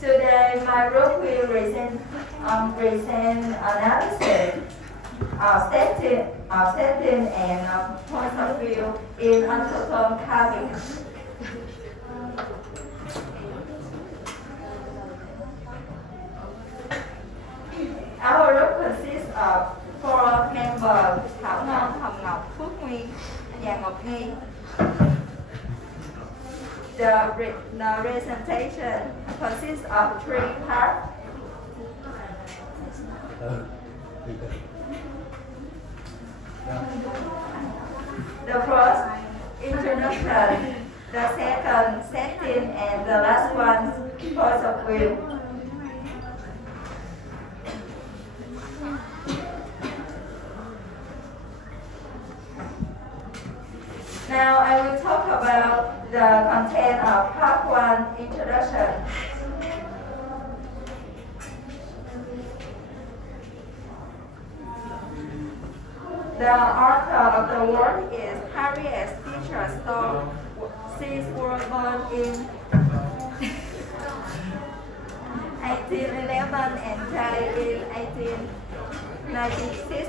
Today, my group will present analysis setting and point of view in autotone cabin. Our group consists of four members: Thảo Ngon, Hồng Ngọc, Phước Nguyên, và Ngọc Nghi. The presentation consists of three parts. The first, introduction. The second, setting, and the last one, point of view. Now I will talk about the content of part 1, introduction. The author of the work is Harriet Beecher Stowe. She was born in 1811 and died in 1896.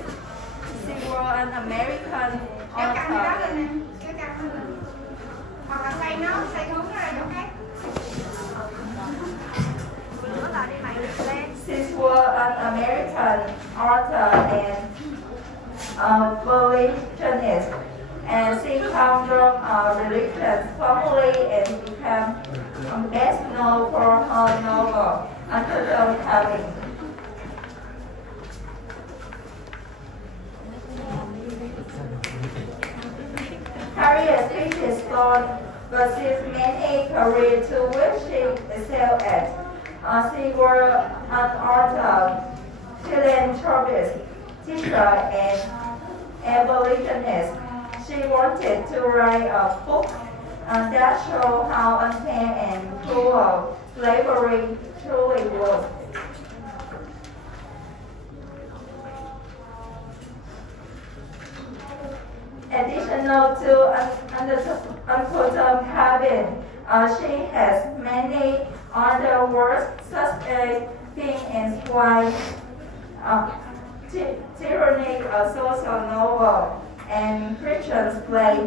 She was an American author. Hoặc là xoay nó, xoay hướng nó ra chỗ khác. She was an American author and abolitionist, and she comes from a religious family and became best known for her novel, Autotone Cabin. Harriet Beecher Stowe pursued many careers to which she excelled at. She was an author, philanthropist, teacher, and abolitionist. She wanted to write a book that showed how unfair and cruel slavery truly was. Additional to Autotone Cabin, she has many other works such as Pink and White, Tyranny, a social novel, and Christian's play,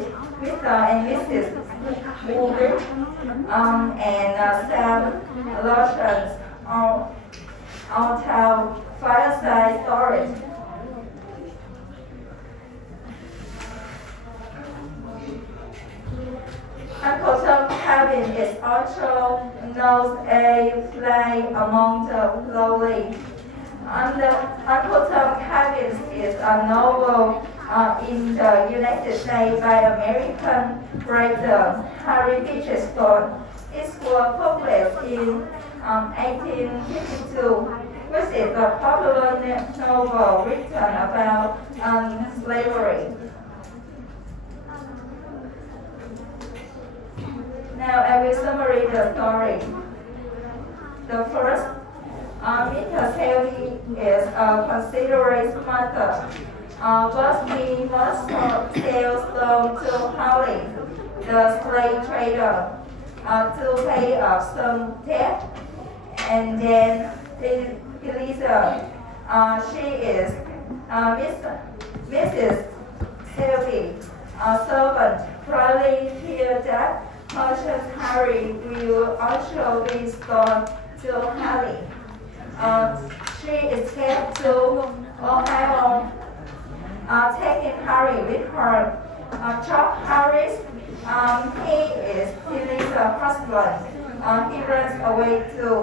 Mr. and Mrs. Woolrich, and Sam Lawson's All-Town Fireside Stories. Autotone Cabin is also known as a play among the lowly. Autotone Cabin is a novel in the United States by American writer Harry Beecher Stowe. It was published in 1852, which is a popular novel written about slavery. Now I will summarize the story. The first, Mr. Selby is a considerate mother, but he must sell some to Holly, the slave trader, to pay off some debt. And then Eliza, she is Mrs. Selby, a servant, probably hear that Merchant Harry will also be restored to Holly. She escaped to Ohio, taking Harry with her. Chuck Harris, he is Eliza's husband. He runs away too.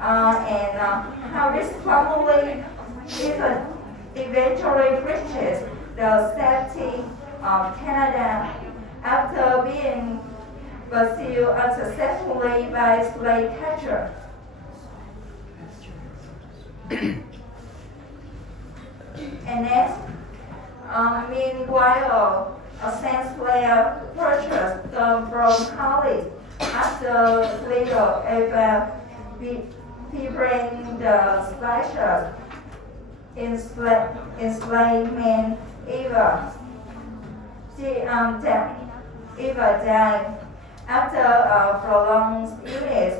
And Harris' family eventually reaches the safety of Canada after being pursued unsuccessfully by slave catcher. And next, meanwhile, a St. Clair purchased them from Holly after legal preparing the slasher enslavement Eva. Eva died after a prolonged illness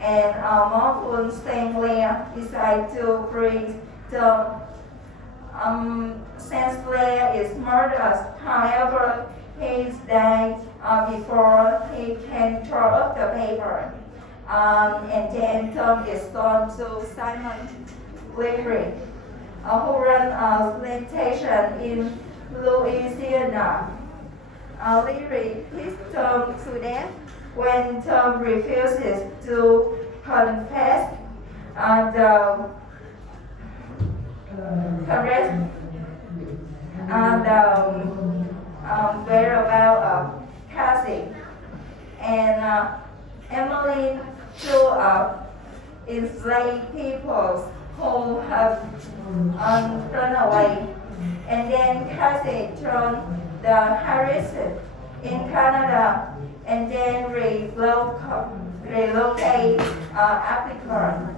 and Morphle St-Clair decided to free Tom. St-Clair is murdered. However, he died before he can throw up the paper. And then Tom is gone to Simon Leary, who ran a plantation in Louisiana. Leary beats Tom to death when Tom refuses to confess the arrest and whereabouts of Cassie. And Emily show up enslaved peoples who have run away. And then Cassie joined the Harris in Canada and then relocate Africa.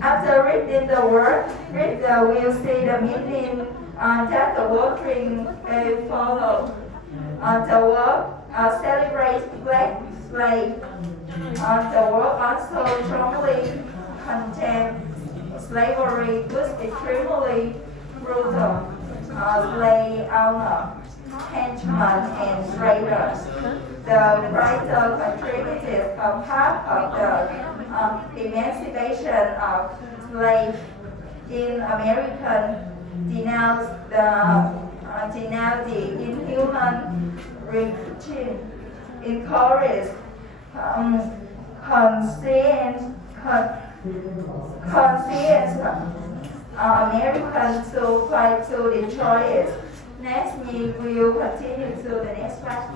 After reading the word, reader will see the meaning that the wording follow. The word celebrates black slave. The word also strongly condemns slavery was extremely brutal. Slave owner, henchmen, and raiders. The writer contributed a part of the emancipation of slaves in America, denounced the inhuman regime, encouraged conscience Americans to fight to destroy it. Next, we will continue to the next part.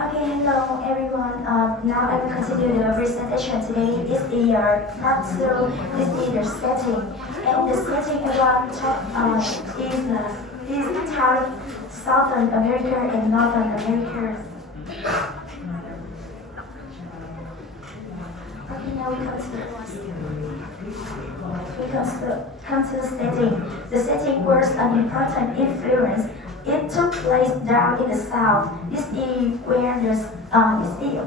Okay, hello everyone. Now I will continue the presentation today. This is part 2. This is the setting. And the setting around is Southern America and Northern America. Okay, now we come to the setting. The setting was an important influence. It took place down in the South. This is a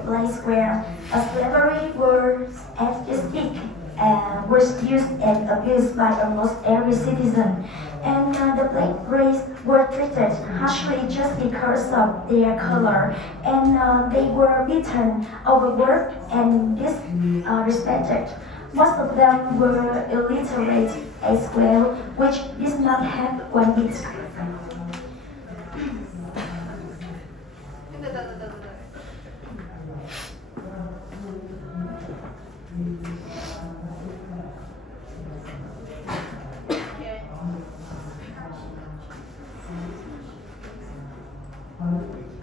place where slavery was ethnic and was used and abused by almost every citizen. And the black race were treated harshly just because of their color, and they were beaten, overworked, and disrespected. Most of them were illiterate as well, which did not have one bit.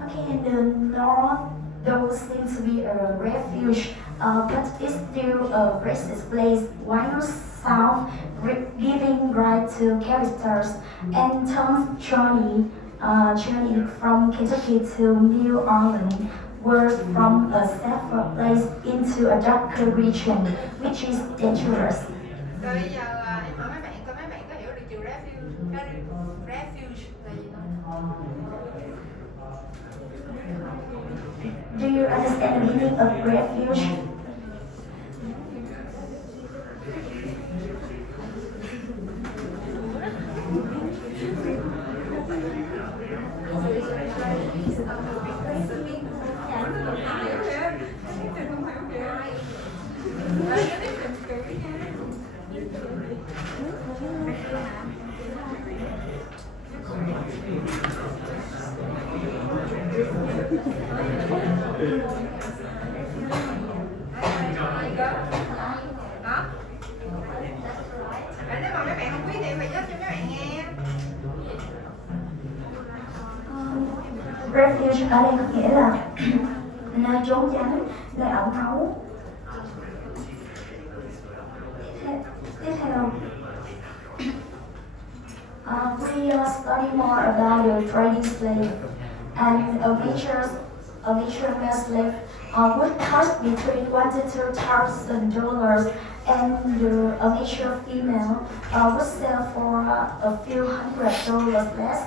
Okay, in the north, those seem to be a refuge, but it's still a racist place, while south, giving right to characters, and Tom's journey from Kentucky to New Orleans was from a safer place into a darker region, which is dangerous. Rồi bây giờ em hỏi mấy bạn có hiểu được từ refuge là gì không? Do you understand the meaning of refuge? Đó. Nếu mà mấy bạn không biết thì em phải giúp cho mấy bạn nghe. Refuge ở đây có nghĩa là nơi trốn tránh, nơi ẩn náu. Tiếp theo, we study more about the trading slave. and a mature male slave would cost between $1,000 to $2,000, and a mature female would sell for a few $100 less.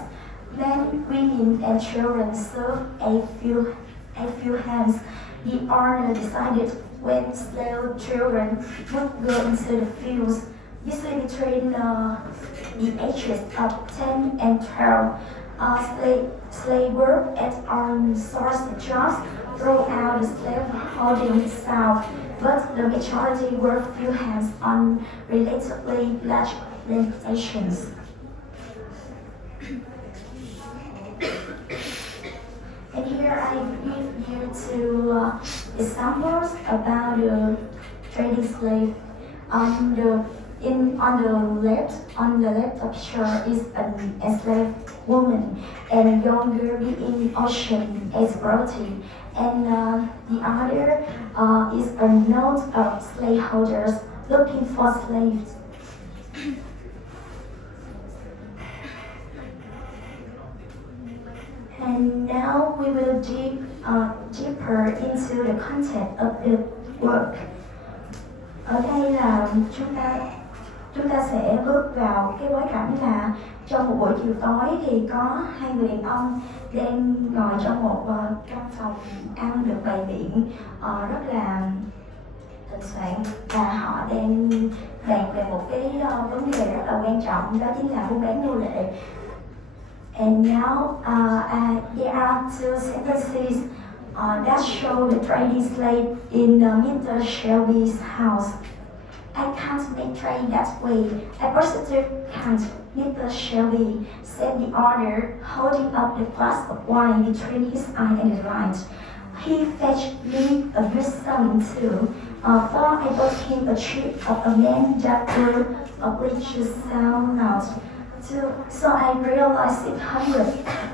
Men, women, and children served a few hands. The owner decided when slave children would go into the fields, usually between the ages of 10 and 12. Slave work at unsourced jobs throughout the slave-holding South, but the majority worked few hands on relatively large plantations. And here I give you two examples about the trading slave. On the left picture is an enslaved woman and young girl being auctioned as property, and the other is a note of slaveholders looking for slaves. And now we will dig deeper into the content of the work. Ở đây là chúng ta sẽ bước vào cái bối cảnh là trong một buổi chiều tối thì có hai người đàn ông đang ngồi trong một căn phòng ăn được bày biện rất là thịnh soạn, và họ đang bàn về một cái vấn đề rất là quan trọng, đó chính là buôn bán nô lệ. And now there are two sentences that show the trading slave in Mr. Shelby's house. I can't make trade that way. A prostitute can't, Mr. Shelby, said the owner, holding up the glass of wine between his eye and the light. He fetched me a good sum too, for I bought him a chip of a man that would oblige to sell out. So I realized 600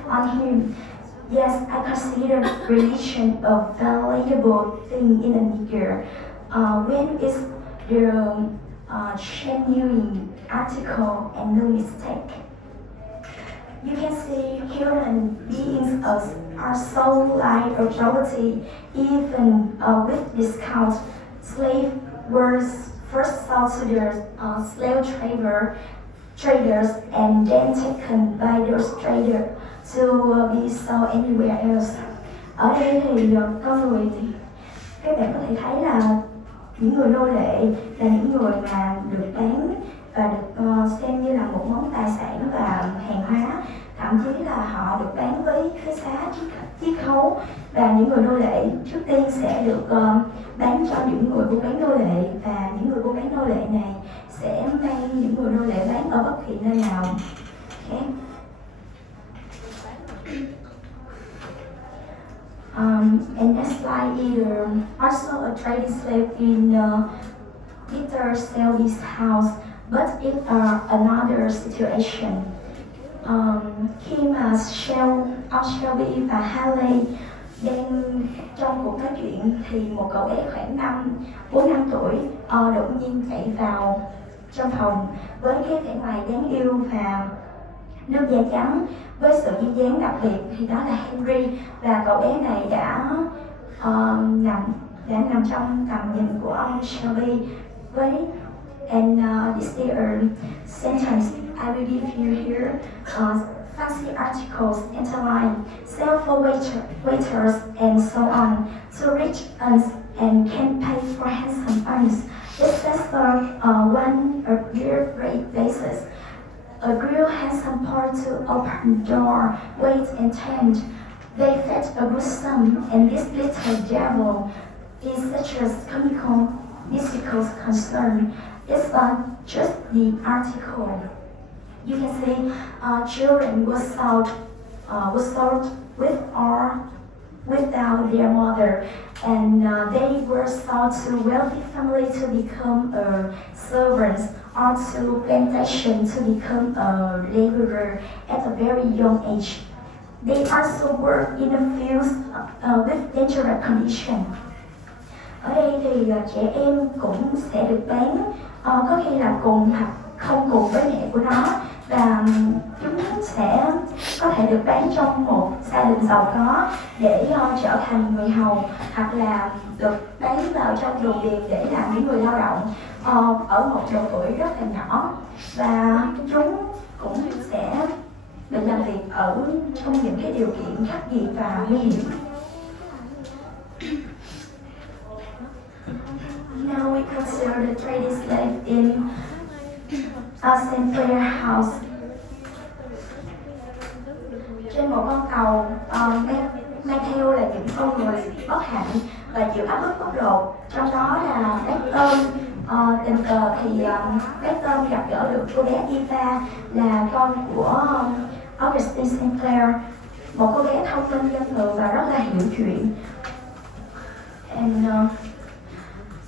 on him. Yes, I consider religion a valuable thing in a nigger. When it's the genuine article and no mistake. You can see human beings are so like a property, even with discount. Slave were first sold to the slave traders and then taken by those traders to be sold anywhere else. Ở đây thì con người thì các bạn có thể thấy là những người nô lệ là những người mà được bán và được xem như là một món tài sản và hàng hóa, thậm chí là họ được bán với cái giá chiết khấu, và những người nô lệ trước tiên sẽ được bán cho những người buôn bán nô lệ, và những người buôn bán nô lệ này sẽ mang những người nô lệ bán ở bất kỳ nơi nào. Okay. And next slide is also a trading slave in Peter Shelby's house, but in another situation. Khi mà Shelby và Haley đang trong cuộc nói chuyện thì một cậu bé khoảng 4-5 tuổi đột nhiên chạy vào trong phòng với cái vẻ ngoài đáng yêu và nước da trắng với sự duyên dáng đặc biệt, thì đó là Henry, và cậu bé này đã nằm trong tầm nhìn của ông Shelby với this is a sentence I will give you here. Fancy articles interline, sell for waiters and so on, to rich uns and can pay for handsome uns. It says one a real great basis. A real handsome part to open door, wait and tend. They fetch a good sum, and this little devil is such a comical, mystical concern. It's just the article. You can see children were sold with or without their mother, and they were sold to wealthy families to become servants, or to plantation to become a laborer at a very young age. They also work in the fields with dangerous conditions. Ở đây thì trẻ em cũng sẽ được bán, có khi là cùng hoặc không cùng với mẹ của nó, và chúng sẽ có thể được bán trong một gia đình giàu có để trở thành người hầu, hoặc là được bán vào trong đồn điền để làm những người lao động ở một độ tuổi rất là nhỏ, và chúng cũng sẽ được làm việc ở trong những cái điều kiện khắc nghiệt và nguy hiểm. Now we consider the trading slave in St. Clair House. Trên một con tàu mang theo là những con người bất hạnh và chịu áp bức bóc lột, trong đó là bác tôm. Tình cờ thì bác tôm gặp gỡ được cô bé Eva, là con của Augustine St. Clair, một cô bé thông minh dân ngữ và rất là hiểu chuyện. And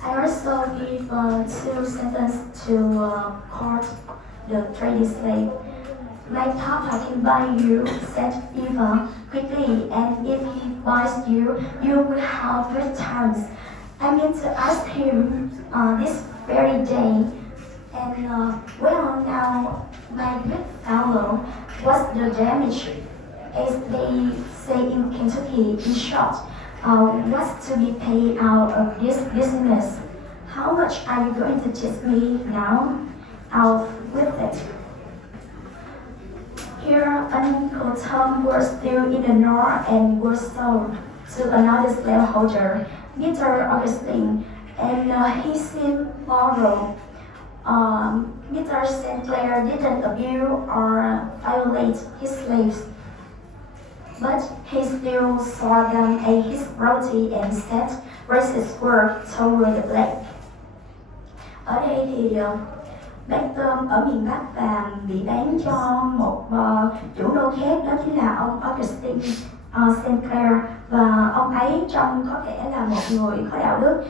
I also give two sentences to court the trading slave. My papa can buy you, said Eva quickly, and if he buys you, you will have good times. I mean to ask him this very day. And well, now, my good fellow, what's the damage? As they say in Kentucky, in short, what's to be paid out of this business? How much are you going to teach me now? Out with it. Here, Uncle Tom was still in the north and was sold to another slaveholder, Mr. Augustine, and he seemed moral. Mr. St. Clair didn't abuse or violate his slaves, but he still saw them as his property and said racist words toward the black. Ở đây thì bác tôm ở miền Bắc và bị bán cho một chủ nô khác, đó chính là ông Augustine St. Clair, và ông ấy trông có vẻ là một người có đạo đức.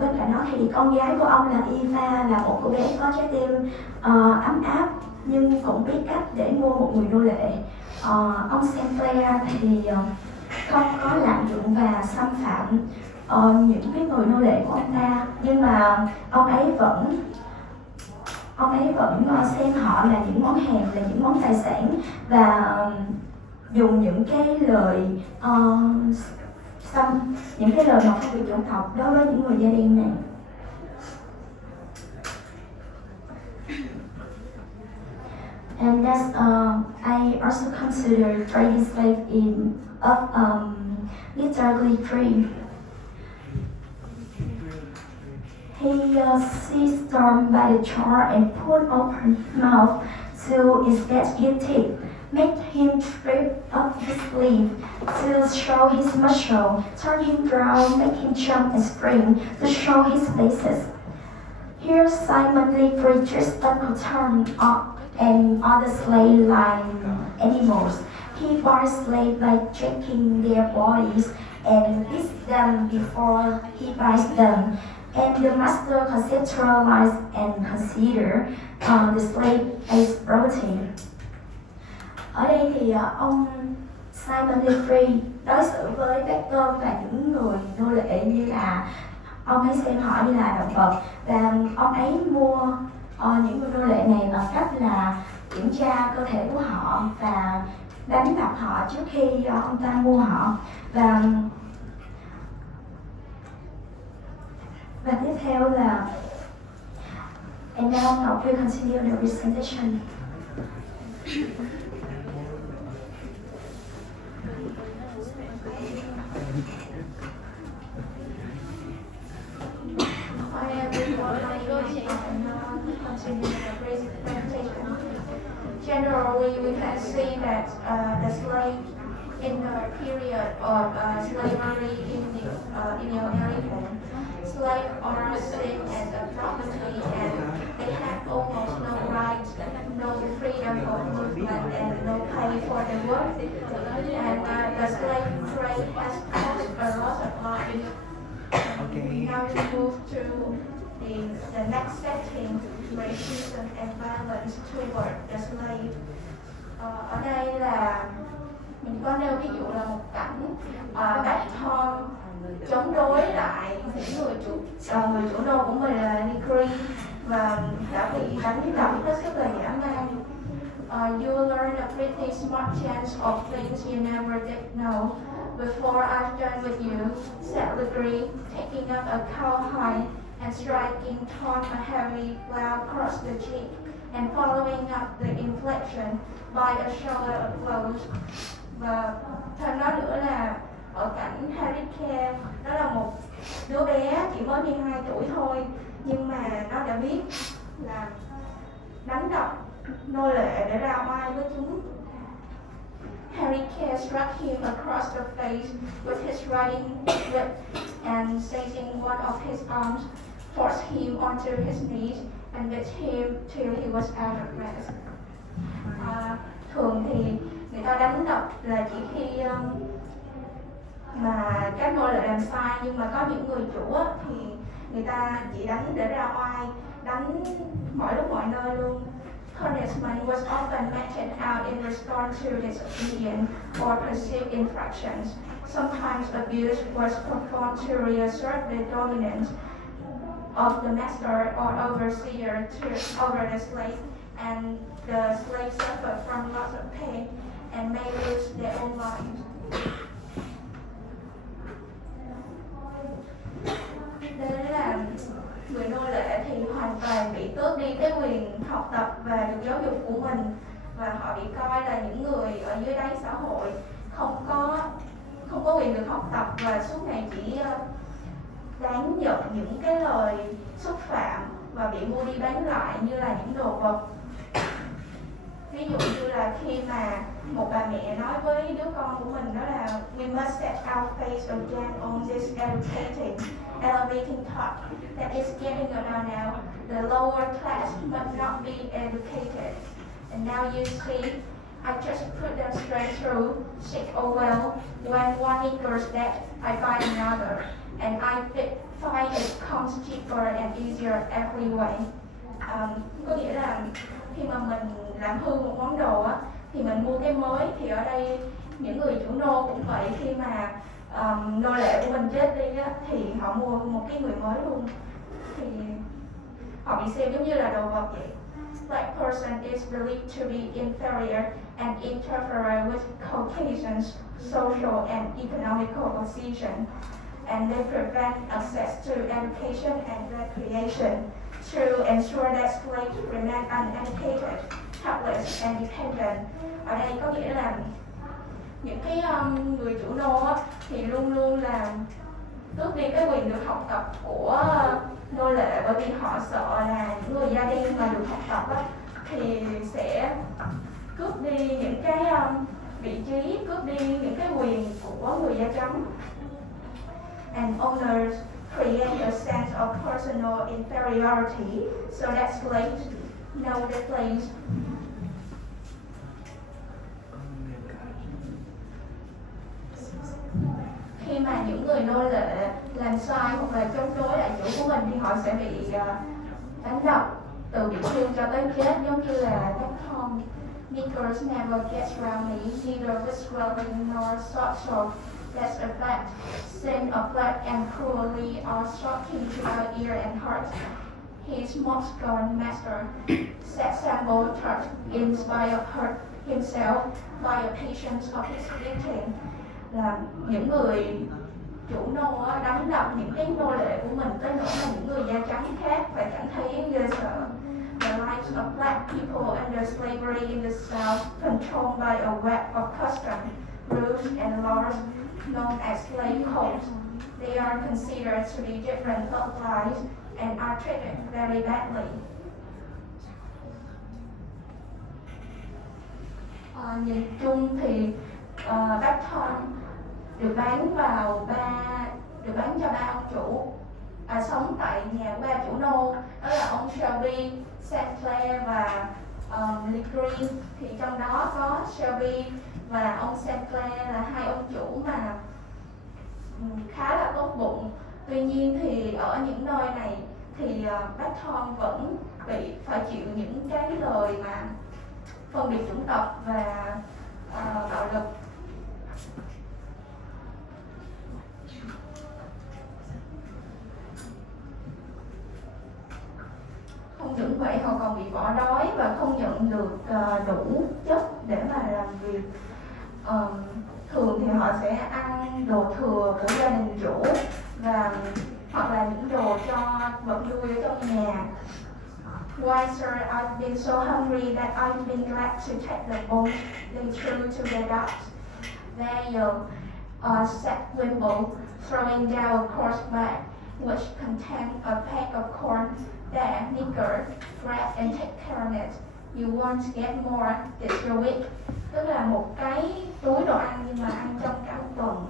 Bên cạnh đó thì con gái của ông là Eva, là một cô bé có trái tim ấm áp nhưng cũng biết cách để mua một người nô lệ. Ông St. Clair thì không có lạm dụng và xâm phạm những cái người nô lệ của ông ta, nhưng mà ông ấy vẫn xem họ là những món hàng, là những món tài sản, và dùng những cái lời những cái lời mà phân biệt chủng tộc đối với những người da đen này. And that's I also consider trading slave of literally free. He seized Storm by the jaw and pulled open his mouth to inspect his teeth, made him strip up his sleeve to show his muscle, turn him round, make him jump and scream to show his faces. Here Simon Legree dressed Uncle Tom and other slave like animals. He bars slaves by drinking their bodies and beats them before he buys them. And the master conceptualized and considered the slave as property. Ở đây thì ông Simon Legree đối xử với bác tôm và những người nô lệ như là ông ấy xem họ như là động vật, và ông ấy mua những người nô lệ này bằng cách là kiểm tra cơ thể của họ và đánh đập họ trước khi ông ta mua họ. Và tiếp theo là and now Ngọc will continue the presentation. Hi everyone, my name is and now we continue the presentation. Generally, we can see that the slave in the period of slavery in America, slaves are seen as a property and they have almost no rights, no freedom of movement and no pay for their work. And the slave trade has caused a lot of lives. Now we move to the next setting, racism and violence toward the slave. Ở đây là mình có nêu ví dụ là một cảnh bác Tom chống đối lại những người chủ nô của mình là Legree và đã bị đánh đập hết sức là dã man. You learn a pretty smart chance of things you never did know. Before I've done with you, said Legree, taking up a cowhide and striking Tom a heavy blow across the cheek and following up the inflection by a shower of blows. Và thêm đó nữa là ở cảnh Harry Kane, đó là một đứa bé chỉ mới 12 tuổi thôi, nhưng mà nó đã biết là đánh đập nô lệ để ra oai với chúng. Harry Kane struck him across the face with his riding whip and seizing one of his arms, forced him onto his knees and beat him till he was out of breath. Thường thì người ta đánh đập là chỉ khi mà các nô lệ làm sai, nhưng mà có những người chủ á, thì người ta chỉ đánh để ra oai, đánh mọi lúc mọi nơi luôn. Punishment was often meted out in response to disobedience or perceived infractions. Sometimes abuse was performed to reassert the dominance of the master or overseer over the slave, and the slave suffered from lots of pain and may lose their own lives. Đây là người nô lệ thì hoàn toàn bị tước đi cái quyền học tập và được giáo dục của mình, và họ bị coi là những người ở dưới đáy xã hội, không có quyền được học tập và suốt ngày chỉ đáng nhận những cái lời xúc phạm và bị mua đi bán lại như là những đồ vật. Ví dụ như là khi mà một bà mẹ nói với đứa con của mình đó là we must set our face again on this elevating thought that is getting around now. The lower class must not be educated. And now you see, I just put them straight through, sick or well. When one equals that, I buy another. And I find it comes cheaper and easier every way. Có nghĩa là khi mà mình làm hư một món đồ á, thì mình mua cái mới. Thì ở đây những người chủ nô cũng vậy, khi mà nô lệ của mình chết đi á, thì họ mua một cái người mới luôn, thì họ bị xem giống như là đồ vật vậy. Black person is believed to be inferior and interfere with Caucasians' social and economical position, and they prevent access to education and recreation to ensure that slaves remain uneducated, helpless and dependent. Ở đây có nghĩa là những cái người chủ nô á, thì luôn luôn là tước đi cái quyền được học tập của nô lệ, bởi vì họ sợ là những người da đen mà được học tập á, thì sẽ cướp đi những cái vị trí, cướp đi những cái quyền của người da trắng. And owners create a sense of personal inferiority so that slaves know their place. Khi mà những người nô lệ làm sai hoặc là chống đối lại chủ của mình thì họ sẽ bị đánh đập từ bị thương cho tới chết, giống như là các Tom. Niggers never gets around me, neither with swelling nor sore. That's a fact. Sin of black and cruelly are shocking to our ear and heart. His moss-gone master, set Sambo touched in spite of hurt himself by a patience of his beating. Là những người chủ nô đánh đập những cái nô lệ của mình tới nỗi mà những người da trắng khác phải cảm thấy ghê sợ. The lives of black people under slavery in the South, controlled by a web of custom, rules and laws known as slave codes. They are considered to be different bloodlines and are treated very badly. Nhìn chung thì bác Tom được bán cho ba ông chủ sống tại nhà của ba chủ nô, đó là ông Shelby, St. Clair và Legree. Thì trong đó có Shelby và ông St. Clair là hai ông chủ mà khá là tốt bụng. Tuy nhiên thì ở những nơi này thì bác Tom vẫn phải chịu những cái lời mà phân biệt chủng tộc và bạo lực. Không những vậy họ còn bị bỏ đói và không nhận được đủ chất để mà làm việc. Thường thì họ sẽ ăn đồ thừa của gia đình chủ và hoặc là những đồ cho vật nuôi ở trong nhà. Why, sir, I've been so hungry that I've been glad to take the bones they threw to the dogs. There, said Wimble, throwing down a coarse bag which contained a peck of corn. There, nigger, grab and take care of it. You won't get more this your week. Tức là một cái túi đồ ăn nhưng mà ăn trong cả một tuần.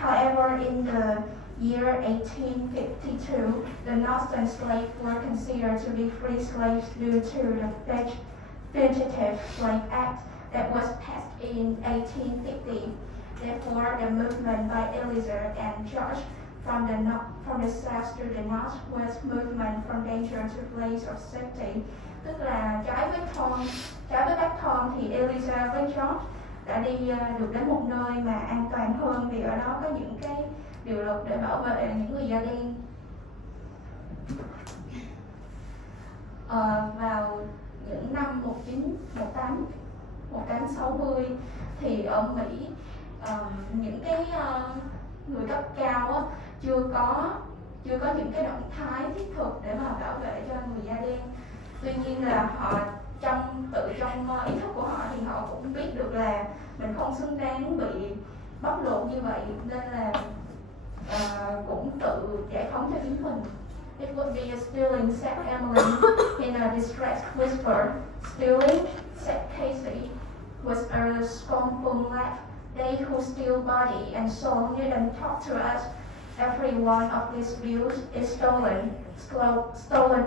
However, in the year 1852, the Northern slaves were considered to be free slaves due to the Fugitive Slave Act that was passed in 1850. Therefore, the movement by Eliezer and George from the south to the north was movement from danger to place of safety. Tức là trái với bác Tom thì Eliezer với George đã đi được đến một nơi mà an toàn hơn vì ở đó có những cái điều luật để bảo vệ những người da đen. Vào những năm 1860 thì ở Mỹ những cái người cấp cao á, chưa có những cái động thái thiết thực để mà bảo vệ cho người da đen. Tuy nhiên là họ trong ý thức của họ thì họ cũng biết được là mình không xứng đáng bị bóc lột như vậy nên là cũng tự giải phóng cho chính mình. It would be a stealing, said Emily in a distressed whisper. Stealing, said Casey with a scornful laugh. They who steal body and soul needn't talk to us. Every one of these views is stolen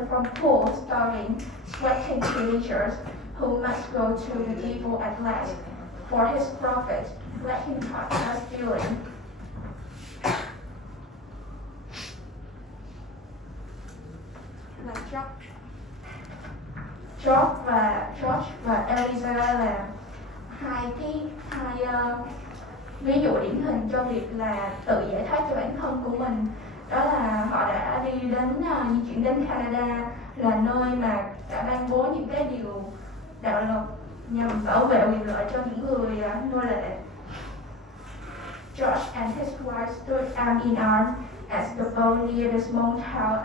from poor, starving, sweating teenagers who must go to the devil at last. For his profit, let him talk us stealing. Là George và Eliezer là hai ví dụ điển hình cho việc là tự giải thoát cho bản thân của mình. Đó là họ đã di chuyển đến Canada là nơi mà đã ban bố những cái điều đạo luật nhằm bảo vệ quyền lợi cho những người nô lệ. George and his wife stood arm in arm as the boat neared the small town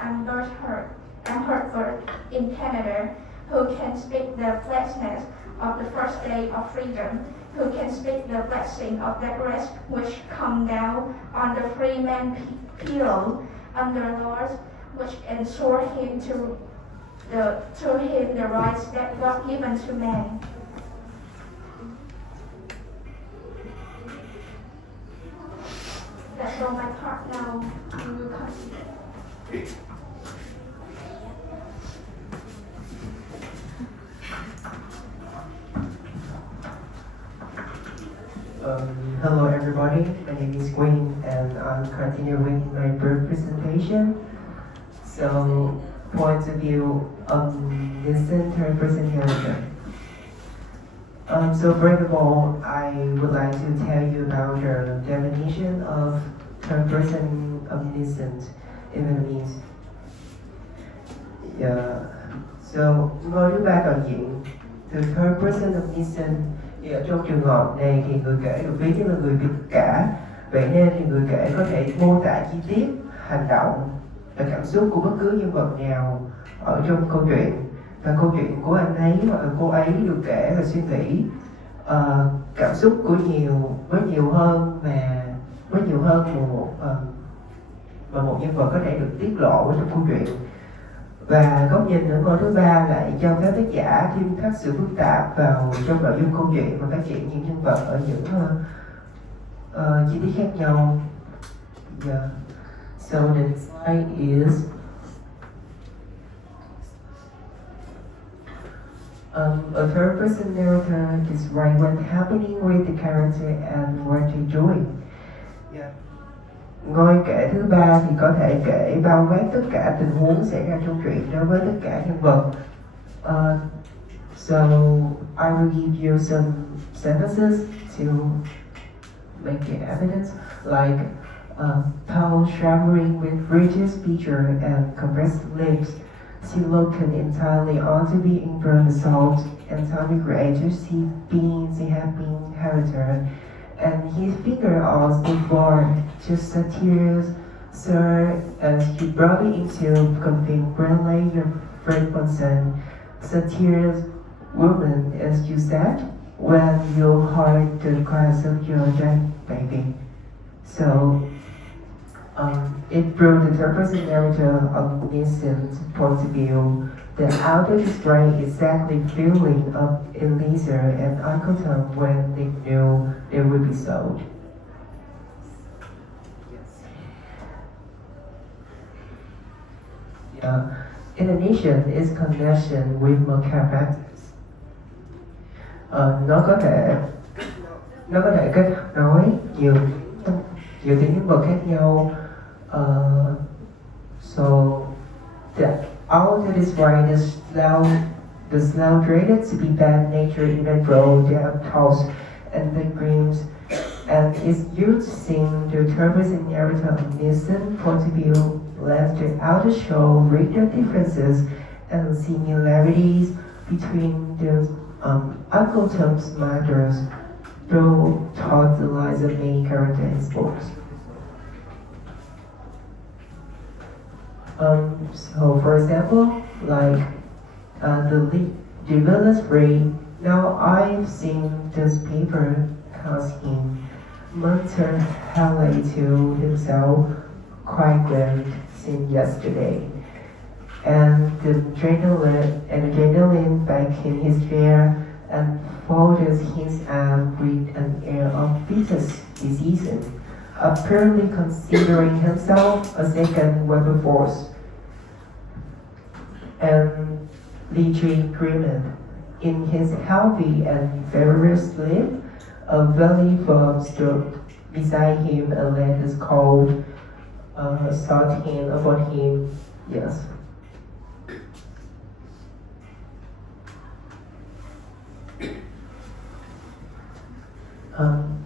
Amherstburg in Canada. Who can speak the gladness of the first day of freedom? Who can speak the blessing of that rest which come down on the free man pillow under laws which ensure him the rights that God given to man? That's all my part now. You will continue. Hello everybody, my name is Wayne and I'm continuing my bird presentation. So, points of view of Nissan third-person narrator. So first of all, I would like to tell you about the definition of third-person omniscient in Vietnamese. Yeah. So, ngôi thứ ba toàn diện, the third-person omniscient. Thì ở trong trường hợp này thì người kể được ví như là người Việt cả. Vậy nên thì người kể có thể mô tả chi tiết, hành động và cảm xúc của bất cứ nhân vật nào ở trong câu chuyện. Và câu chuyện của anh ấy hoặc là cô ấy được kể và suy nghĩ cảm xúc của nhiều hơn mà một nhân vật có thể được tiết lộ ở trong câu chuyện. Và góc nhìn ở ngôi thứ ba lại cho phép tác giả thêm thắt sự phức tạp vào trong nội dung câu chuyện và phát triển những nhân vật ở những chi tiết khác nhau. Yeah. So the next slide is a third person narrator describes what's happening with the character and what they're doing. Yeah. Ngôi kể thứ ba thì có thể kể bao quát tất cả tình huống xảy ra trong truyện đối với tất cả nhân vật. So I will give you some sentences to making evidence, like tall showering with rigid feature and compressed lips, silicon entirely on to be in brown salt, and tonic reagents he beans he have been character, and his finger on the floor, just satires, sir, as he brought it into conveying brilliantly your frequency, satires, woman, as you said, when you heard the cries of your dead baby. So, it brought the personality of Nissan's point of view. The outer display exactly feeling of Eliezer and Uncle Tom when they knew they would be sold. Yeah. In addition, its connection with Macabre nó có thể kết nối nhiều tiếng nhân vật khác nhau. So all that is right is the slow traded to be bad nature even though they have tossed and the dreams, and is using the purpose and narrative of Nissan point of view left the outer show greater differences and similarities between the Uncle Tom's matters, though taught the lives of many characters in sports. So for example, like the villain's free. Now I've seen this paper cause him momentarily to himself quite grand since yesterday. And the adrenaline back in his chair and folded his arm with an air of bitterness decision, apparently considering himself a second weapon force. And Li grimaced in his healthy and vigorous sleep. A very firm stood beside him and let his cold soft hand about him. Yes.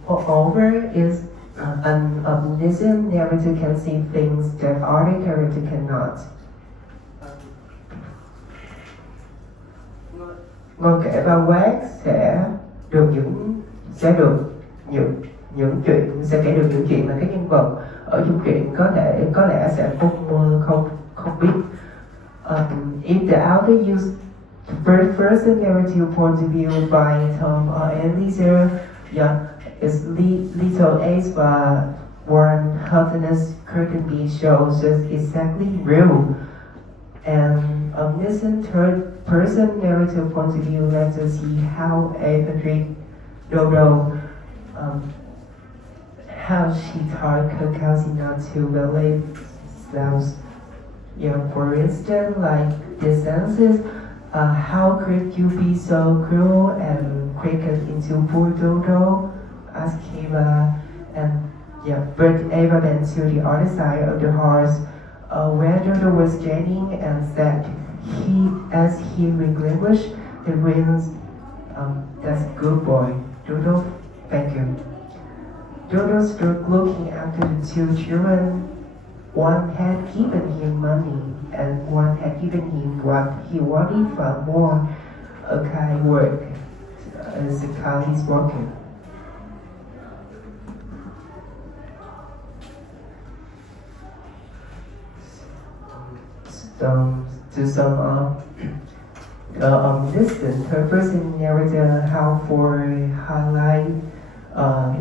Moreover, is an omniscient narrator can see things that other character cannot. Ngôn kể bao quát sẽ được những chuyện sẽ kể được những chuyện mà các nhân vật ở trong truyện có lẽ sẽ không biết. If the author used first person narrative point of view by Tom or Eliezer, yeah, is little Ace và Warren Hutton's curtain be shows is exactly real. And omniscient third person narrative point of view lets us see how Patrick Dodo how she taught Kakashi not to believe themselves. For instance, like the senses, how could you be so cruel and quicken into poor Dodo? Asked Eva, and brought Eva then to the other side of the horse, where Dodo was standing, and said, as he relinquished the reins, that's good boy, Dodo, thank you. Dodo stood looking after the two children. One had given him money, and one had given him what he wanted far more, a kind work, as the car is working. To sum up, the omniscient purpose in narrator how for highlight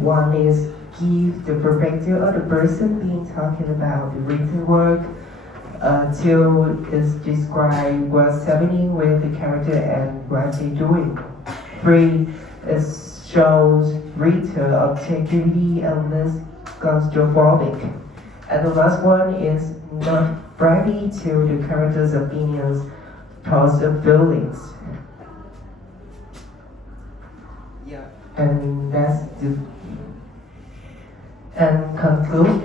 one is give the perspective of the person being talking about the written work. Two is describe what's happening with the character and what they're doing. Three is shows greater objectivity and less claustrophobic. And the last one is not privy to the character's opinions, thoughts, and feelings. Yeah. And that's and conclude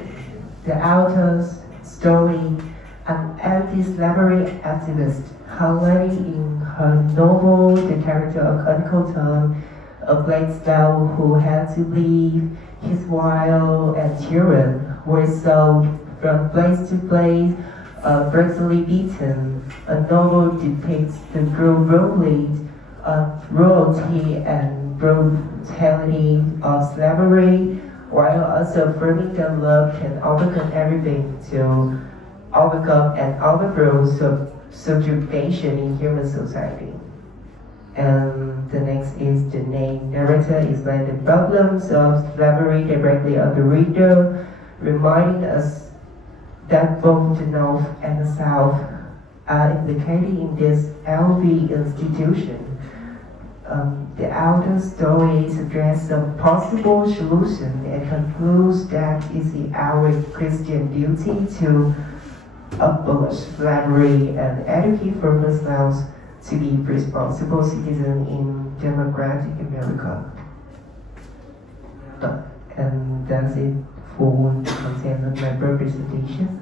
the author's story. An anti-slavery activist highlighting in her novel the character of Uncle Tom, a black slave who had to leave his wife and children were sold from place to place, brutally beaten. A novel depicts the cruelty and brutality of slavery, while also affirming that love can overcome everything to overcome and overthrow subjugation in human society. And the next is the name narrator explains the problems of slavery directly on the reader, reminding us that both the North and the South are implicated in this LV institution. The outer story suggests some possible solution and concludes that it's our Christian duty to abolish slavery and educate for Muslims to be responsible citizens in democratic America. And that's it for the content of my presentation.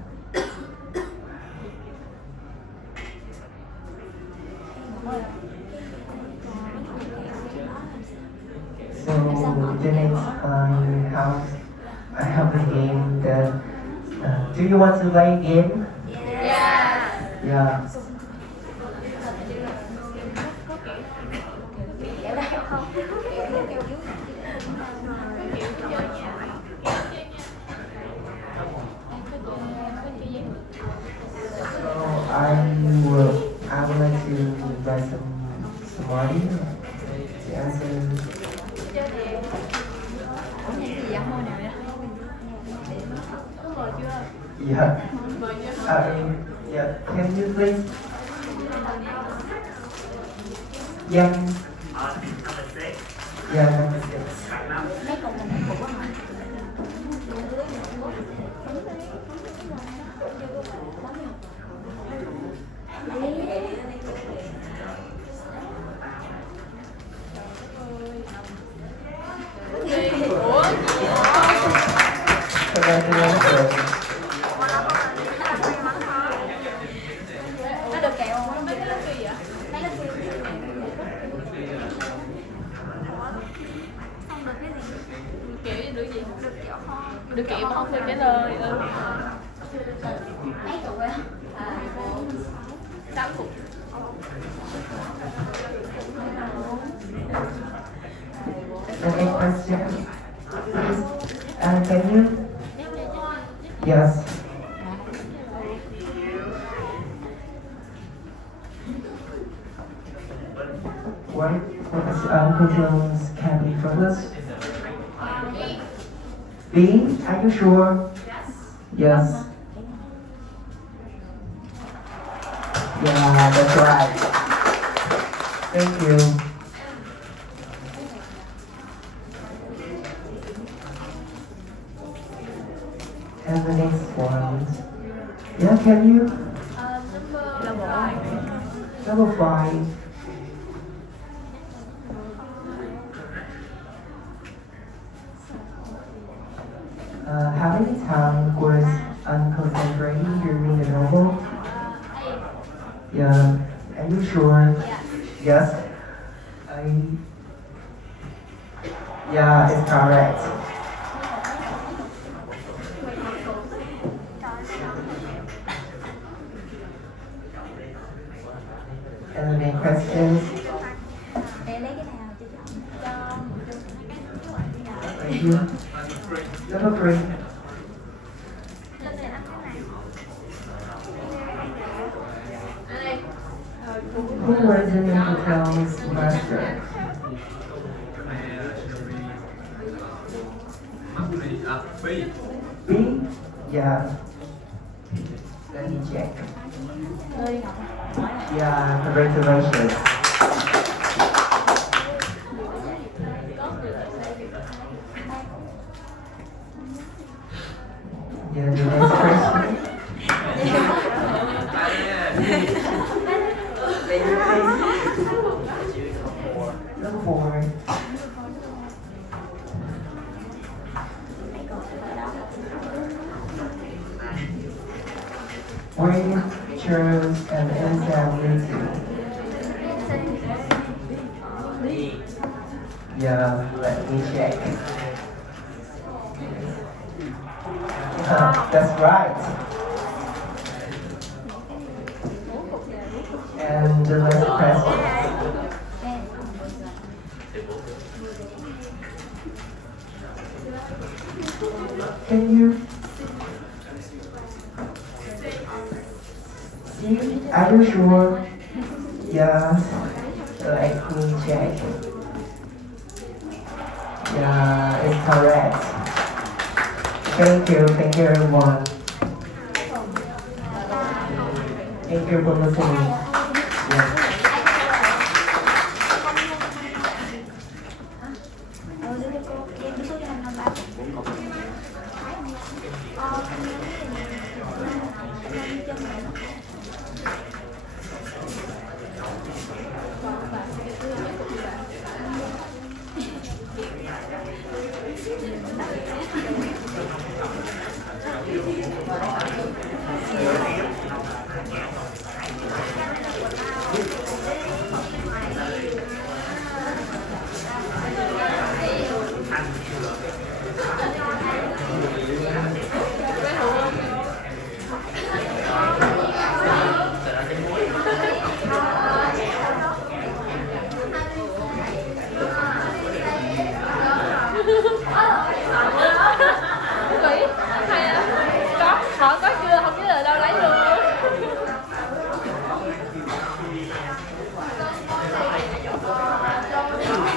So the next I have a game that do you want to play a game? Yeah. So I would like to invite somebody to answer. Yeah. Yeah. Can you please? Yeah. Yeah, number 6. Congratulations. Nó được kẹo không? Kiểu gì được gì? Được kẹo mà không được trả lời. Mấy tụi vậy? 8 cục. Any questions? Can you? Yes. What is Uncle John's cabin for us? B. Are you sure? Yes. Yeah, that's right. Thank you. And the next one. Yeah, can you? Number 5. How many times was unconcentrating during the novel? Yeah. Are you sure? Yes. Yeah, it's correct. Any questions? Thank you. Number 3. Who was in the hotel's master? B? Yeah. Let me check. Yeah, congratulations. Yeah, the next question. Number 4. Wayne, Charles, and Elsa. Yeah, let me check. That's right. And let's press it. Can you see? Are you sure? Yes. Let me check. Yeah, it's correct. Thank you everyone. Thank you for listening.